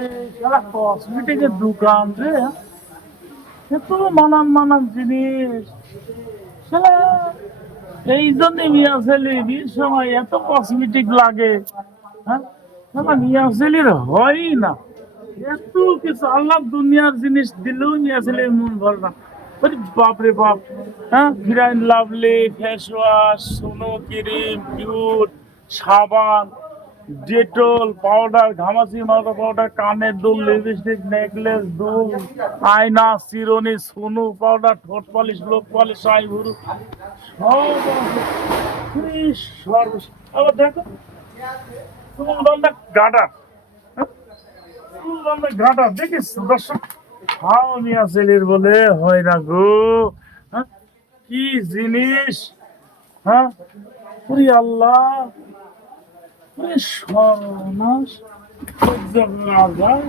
সারা কসমেটিকের দোকান রে, এত নানান নানান জিনিস। শালা এই জন্য মিয়া ছেলে বিয়ের সময় এত কসমেটিক লাগে। হ্যাঁ, শালা মিয়া ছেলের হয়ই না। এত কিছু আল্লাহ দুনিয়ার জিনিস দিলেও মিয়া ছেলের মন ভরে না। ওরে বাপ রে বাপ। হ্যাঁ, fair and lovely, face wash, snow cream, cute, সাবান, ডেটল পাউডার, ঘামাচি মাথা পাউডার, কানের দুল, লিপস্টিক, নেকলেস, দুল, আয়না, চিরুনি, সোনু পাউডার, ঠোঁট পালিশ, লোক পালিশ, আইভুরু সব আছে। ইস, আবার দেখো সুগন্ধা গাডার। সুগন্ধা গাডার দেখিস দর্শক, হাও মিয়া ছেলের বলে হয় না গো। হ্যাঁ, কি জিনিস। হ্যাঁ, ওরে আল্লাহ, ওরে সর্বনাশ, সহ্য করা যায়।